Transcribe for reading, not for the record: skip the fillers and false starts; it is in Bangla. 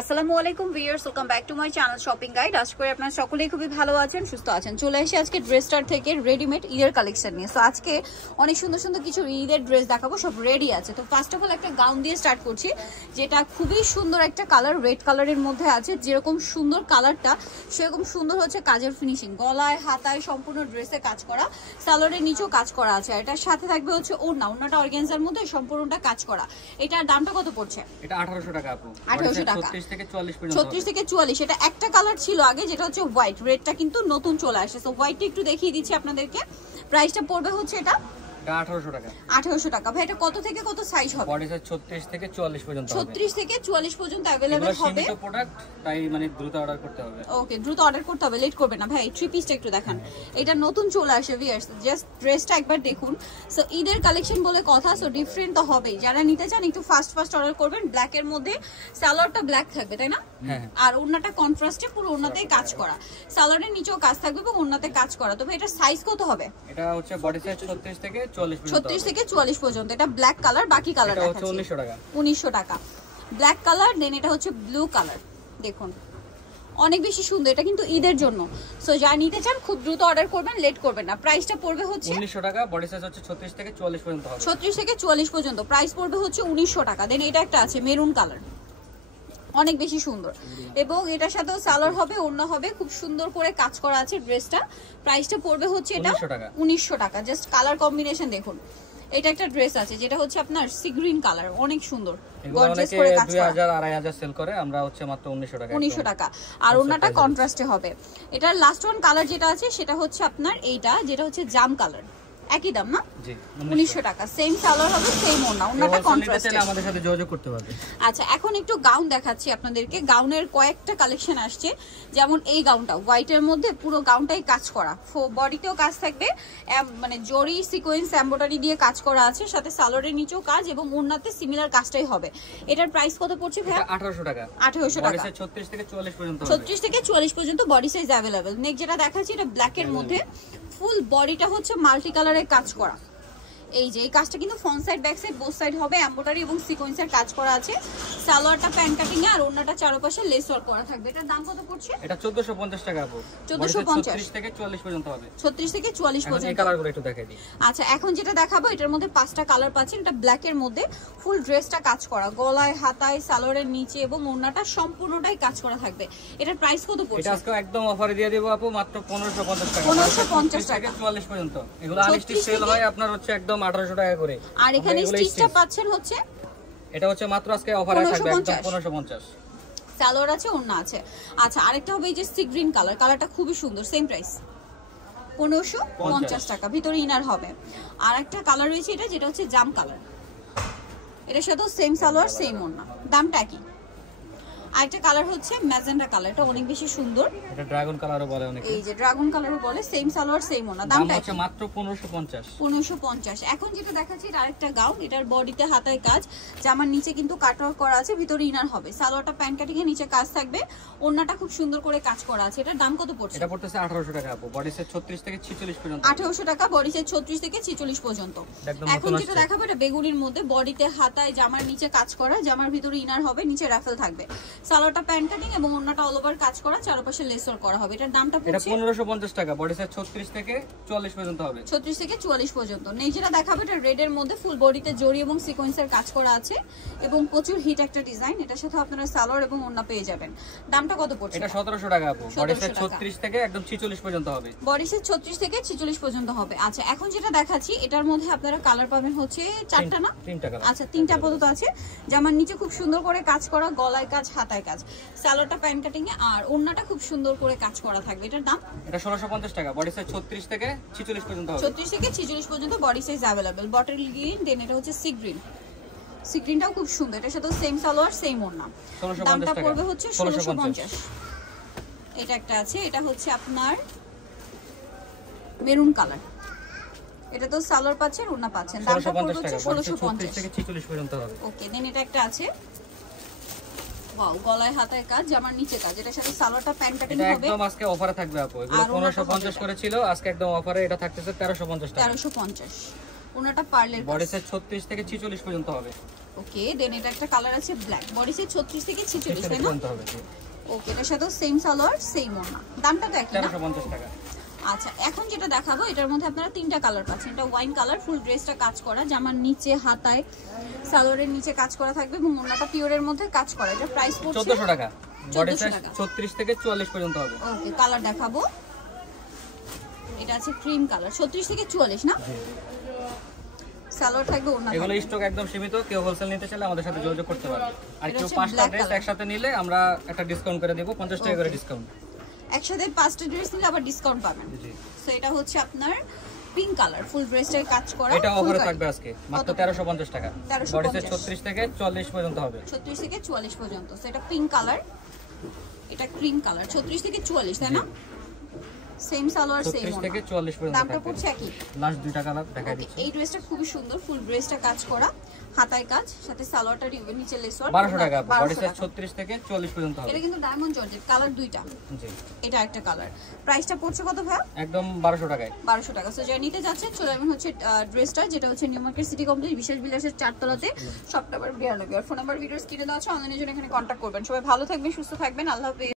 আসসালামু আলাইকুম viewers, welcome back to my channel shopping guide. আশা করি আপনারা সকলেই খুবই ভালো আছেন, সুস্থ আছেন। চলে এসে আজকে ড্রেস স্টার থেকে রেডিমেড ঈদের কালেকশন নিয়ে। সো আজকে অনেক সুন্দর সুন্দর কিছু ঈদের ড্রেস দেখাবো, সব রেডি আছে। তো ফার্স্ট অফ অল একটা গাউন দিয়ে স্টার্ট করছি, যেটা খুবই সুন্দর একটা কালার, রেড কালারের মধ্যে আছে। যেরকম সুন্দর কালারটা সেরকম সুন্দর হচ্ছে কাজের ফিনিশিং, গলায় হাতায় সম্পূর্ণ ড্রেসে কাজ করা, সালোয়ারের নিচেও কাজ করা আছে। এটার সাথে থাকবে হচ্ছে ওড়নাটা অর্গানজার মধ্যে সম্পূর্ণটা কাজ করা। এটার দামটা কত পড়ছে? এটা 1800 টাকা আপু। 1800 টাকা, 36 থেকে 44 পর্যন্ত। 36 থেকে 44। এটা একটা কালার ছিল আগে, যেটা হচ্ছে হোয়াইট, রেডটা কিন্তু নতুন চলে আসে। সো হোয়াইটটা একটু দেখিয়ে দিচ্ছি আপনাদেরকে। প্রাইসটা পড়বে হচ্ছে এটা 1800 টাকা। 1800 টাকা। ভাই এটা কত থেকে কত সাইজ হবে? বডি সাইজ 36 থেকে 44 পর্যন্ত হবে। 36 থেকে 44 পর্যন্ত अवेलेबल হবে। সীমিত প্রোডাক্ট, তাই মানে দ্রুত অর্ডার করতে হবে। ওকে, দ্রুত অর্ডার করতে হবে, লেট করবে না। ভাই থ্রি পিসটা একটু দেখান, এটা নতুন চলে আসে ভিউয়ার্স, জাস্ট ড্রেসটা একবার দেখুন। সো ঈদের কালেকশন বলে কথা, সো ডিফারেন্ট তো হবেই। যারা নিতে চান একটু ফাস্ট অর্ডার করবেন। ব্ল্যাক এর মধ্যে সালোয়ারটা ব্ল্যাক থাকবে, তাই না? হ্যাঁ। আর ওড়নাটা কন্ট্রাস্টে, পুরো ওড়নাতেই কাজ করা, সালোয়ারের নিচেও কাজ থাকবে এবং ওড়নাতে কাজ করা। তবে এটা সাইজ কত হবে? এটা হচ্ছে বডি সাইজ 36 থেকে 44 পর্যন্ত। 36 থেকে 44 পর্যন্ত। এটা ব্ল্যাক কালার, বাকি কালার এটা হচ্ছে দেখাচ্ছি। 1900 টাকা। 1900 টাকা ব্ল্যাক কালার। দেন এটা হচ্ছে ব্লু কালার, দেখুন অনেক বেশি সুন্দর। এটা কিন্তু ঈদের জন্য, সো যা নিতে চান খুব দ্রুত অর্ডার করবেন, লেট করবেন না। প্রাইসটা পড়বে হচ্ছে 1900 টাকা। বডি সাইজ হচ্ছে 36 থেকে 44 পর্যন্ত হবে। 36 থেকে 44 পর্যন্ত প্রাইস পড়বে হচ্ছে 1900 টাকা। দেন এটা একটা আছে মেরুন কালার, অনেক বেশি সুন্দর, এবং এটার সাথেও সালোয়ার হবে, ওড়না হবে, খুব সুন্দর করে কাজ করা আছে ড্রেসটা। প্রাইসটা পড়বে হচ্ছে এটা 1900 টাকা। জাস্ট কালার কম্বিনেশন দেখুন। এটা একটা ড্রেস আছে যেটা হচ্ছে আপনার সি গ্রিন কালার, অনেক সুন্দর, গর্জিয়াস করে কাজ করা। 2000 2500 সেল করে, আমরা হচ্ছে মাত্র 1900 টাকা। 1900 টাকা। আর ওড়নাটা কন্ট্রাস্টে হবে। এটার লাস্ট ওয়ান কালার যেটা আছে সেটা হচ্ছে আপনার এইটা, যেটা হচ্ছে জাম কালার। একই দাম না? জি, 1900 টাকা। সেম সালোয়ার হবে, সেম ওড়না, ওড়নাটা কন্ট্রাস্টে। আমাদের সাথে যোগাযোগ করতে পারবে। আচ্ছা, এখন একটু গাউন দেখাচ্ছি আপনাদেরকে। গাউনের কয়েকটা কালেকশন আসছে, যেমন এই গাউনটা হোয়াইটের মধ্যে, পুরো গাউনটাই কাজ করা, বডিতেও কাজ থাকবে, মানে জরি সিকোয়েন্স এমব্রয়ডারি দিয়ে কাজ করা আছে, সাথে সালোয়ারের নিচেও কাজ এবং ওড়নাতে সিমিলার কাজটাই হবে। এটার প্রাইস কত পড়ছে ভাই? 1800 টাকা। 1800 টাকা। 36 থেকে 44 পর্যন্ত। 36 থেকে 44 পর্যন্ত বডি সাইজ अवेलेबल। নেক্সট যেটা দেখাচ্ছি, এটা ব্ল্যাক এর মধ্যে, ফুল বডিটা হচ্ছে মাল্টি কালারের কাজ করা। এই যে এই কাজটা কিন্তু front side back side both side হবে, এমব্রয়ডারি এবং সিকোয়েন্সের কাজ করা আছে। সালোয়ারটা প্যান কাটিং এ, আর ওড়নাটা চারপাশে লেস ওয়ার্ক করা থাকবে। এটার দাম কত পড়ছে? এটা 1450 টাকা আপু। 1450 36 থেকে 44 পর্যন্ত হবে। 36 থেকে 44 পর্যন্ত। এই কালারগুলো একটু দেখাই দিই। আচ্ছা, এখন যেটা দেখাবো এটার মধ্যে 5টা কালার পাচ্ছেন। এটা ব্ল্যাক এর মধ্যে, ফুল ড্রেসটা কাজ করা, গলায় হাতায় সালোয়ারের নিচে এবং ওড়নাটা সম্পূর্ণটাই কাজ করা থাকবে। এটার প্রাইস কত পড়ছে? এটা আজকে একদম অফারে দিয়ে দেব আপু, মাত্র 1550 টাকা। 1550 টাকা। 44 পর্যন্ত। এগুলো আনস্টিচ সেল হয় আপনার হচ্ছে একদম 1800 টাকা করে। আর এখানে স্টিচটা পাচ্ছেন হচ্ছে, এটা হচ্ছে মাত্র আজকে অফারে থাকবে একদম 1550। সালোয়ার আছে, ওড়না আছে। আচ্ছা, আরেকটা হবে এই যে সি গ্রিন কালার, কালারটা খুবই সুন্দর, সেম প্রাইস 1550 টাকা। ভিতরে ইনার হবে। আর একটা কালার রয়েছে এটা, যেটা হচ্ছে জাম কালার, এটার সাথেও সেম সালোয়ার সেম ওড়না, দামটা কি? আরেকটা কালার হচ্ছে ম্যাজেন্ডা কালার, এটা অনেক বেশি সুন্দর, এটা ড্রাগন কালারও বলে অনেকে। এই যে ড্রাগন কালারও বলে, সেম সালোয়ার সেম ওড়না, দামটা হচ্ছে মাত্র 1550। 1550। এখন যেটা দেখাচ্ছি এটা আরেকটা গাউন, এটার বডিতে হাতায় কাজ, জামার নিচে কিন্তু কাটওয়ার্ক করা আছে, ভিতরে ইনার হবে, সালোয়ারটা প্যান কাটিং এর নিচে কাজ থাকবে, ওড়নাটা খুব সুন্দর করে কাজ করা আছে। এটার দাম কত পড়ছে? এটা পড়তেছে 1800 টাকা আপু। বডি সাইজ 36 থেকে 46 পর্যন্ত। 1800 টাকা, বডি সাইজ 36 থেকে 46 পর্যন্ত। এখন যেটা দেখাবো এটা বেগুনির মধ্যে, বডিতে হাতায় জামার নিচে কাজ করা, জামার ভিতরে ইনার হবে, নিচে রাফেল থাকবে, সালোয়ারটা প্যান কাটিং এবং ওড়নাটা অল ওভার কাজ করা, চারপাশে লেস ওয়ার্ক করা হবে। এটার দামটা পড়ছে? এটা 1550 টাকা। বডি সাইজ 36 থেকে 44 পর্যন্ত হবে। 36 থেকে 44 পর্যন্ত। নেক্সট যেটা দেখাবো এটা রেড এর মধ্যে, ফুল বডিতে জরি এবং সিকোয়েন্সের কাজ করা আছে এবং প্রচুর হিট একটা ডিজাইন। এটার সাথে আপনারা সালোয়ার এবং ওড়না পেয়ে যাবেন। দামটা কত পড়ছে? এটা 1700 টাকা আপু। বডি সাইজ 36 থেকে একদম 46 পর্যন্ত হবে। বডি সাইজ 36 থেকে 46 পর্যন্ত হবে। আচ্ছা, এখন যেটা দেখাচ্ছি এটার মধ্যে আপনারা কালার পাবেন হচ্ছে 4টা না? 3টা কালার। আচ্ছা, 3টা আপাতত আছে। জামার নিচে খুব সুন্দর করে কাজ করা, গলায় কাজ, হাতায় কাজ, সালোয়ারটা প্যান কাটিং এ, আর ওড়নাটা খুব সুন্দর করে কাজ করা থাকবে। এটার দাম? এটা 1650 টাকা। বডি সাইজ 36 থেকে 46 পর্যন্ত হবে। 36 থেকে 46 পর্যন্ত body size available. Bottle green, then এটা হচ্ছে সি গ্রিন, সি গ্রিনটাও খুব সুন্দর, এটার সাথে সেম সালোয়ার সেম ওড়না, দামটা পড়বে হচ্ছে 1650। এটা একটা আছে, এটা হচ্ছে আপনার মেরুন কালার, এটা তো সালোয়ার পাচ্ছেন, ওড়না পাচ্ছেন, দামটা পড়বে হচ্ছে 1650 থেকে 46 পর্যন্ত হবে। ওকে, দেন এটা একটা আছে, ওয়াও, গলায় হাতায় কাজ, জামার নিচে কাজ, এটার সাথে সালোয়ারটা প্যান কাটিং হবে। এটা একদম আজকে অফারে থাকবে আপু। এগুলো 1550 করে ছিল, আজকে একদম অফারে এটা থাকতেছে 1350 টাকা। 1350। ওনাটা পার্লের বডি সাইজ 36 থেকে 46 পর্যন্ত হবে। ওকে, দেন এটা একটা কালার আছে ব্ল্যাক, বডি সাইজ 36 থেকে 46 তাই না? পর্যন্ত হবে জি। ওকে, এটার সাথে সেম সালোয়ার সেম ওড়না, দামটা তো একই না? 1350 টাকা। আচ্ছা, এখন যেটা দেখাবো এটার মধ্যে আপনারা তিনটা কালার পাচ্ছেন। এটা ওয়াইন কালার, ফুল ড্রেসটা কাজ করা, জামার নিচে হাতায় সালোয়ারের নিচে কাজ করা থাকবে এবং ওড়নাটা পিওরের মধ্যে কাজ করা। এটা প্রাইস পড়ছে 1400 টাকা, বডি 1400 সাইজ টাকা। 36 থেকে 44 পর্যন্ত হবে। ওকে, কালার দেখাবো। এটা আছে ক্রিম কালার, 36 থেকে 44 না? সালোয়ার থাকবে ওড়না এগুলো থাকবে। স্টক একদম সীমিত, কেউ হোলসেল নিতে চাইলে আমাদের সাথে যোগাযোগ করতে পারে। আর এটা কেউ হচ্ছে 5টা black ড্রেস color। একসাথে নিলে আমরা একটা ডিসকাউন্ট করে দেব, 50 টাকা করে ডিসকাউন্ট। একসাথে 5টা ড্রেস নিলে আবার ডিসকাউন্ট পাবেন। জি। সো এটা হচ্ছে আপনার পিঙ্ক কালার, ফুল ড্রেসটায় কাজ করা। এটা full অফারে কাজ। থাকবে আজকে মাত্র কত? 1350 টাকা। 1350 বডি সাইজ 36 থেকে 44 পর্যন্ত হবে। 36 থেকে 44 পর্যন্ত। সো এটা পিঙ্ক কালার, এটা ক্রিম কালার, 36 থেকে 44 তাই না? সেম সালোয়ার সেম 36 থেকে ওড়না। 44 পর্যন্ত দামটা থাকবে। পড়ছে একই। লাস্ট দুইটা কালার দেখাই ওকে, দিচ্ছি। এই ড্রেসটা খুবই সুন্দর, ফুল ড্রেসটা কাজ করা, হাতায় কাজ, সাথে সালোয়ারটা নিচে লেস ওয়ার্ক। 1200 টাকা, বডি সাইজ 36 থেকে 44 পর্যন্ত হবে। এটা কিন্তু ডায়মন্ড জর্জেট, কালার দুইটা। জি। এটা একটা কালার। প্রাইসটা পড়ছে কত ভাই? একদম 1200 টাকায়। 1200 টাকা। সো যারা নিতে যাচ্ছেন চলে যাবেন হচ্ছে ড্রেসটা, যেটা হচ্ছে নিউ মার্কেট সিটি কমপ্লেক্স বিশেষ বিলাসের 4 তলাতে, শপ নাম্বার 92। আর ফোন নাম্বার ভিডিওস কিনে দেওয়া আছে, অনলাইনের জন্য এখানে কন্ট্যাক্ট করবেন। সবাই ভালো থাকবেন, সুস্থ থাকবেন, আল্লাহ হাফেজ।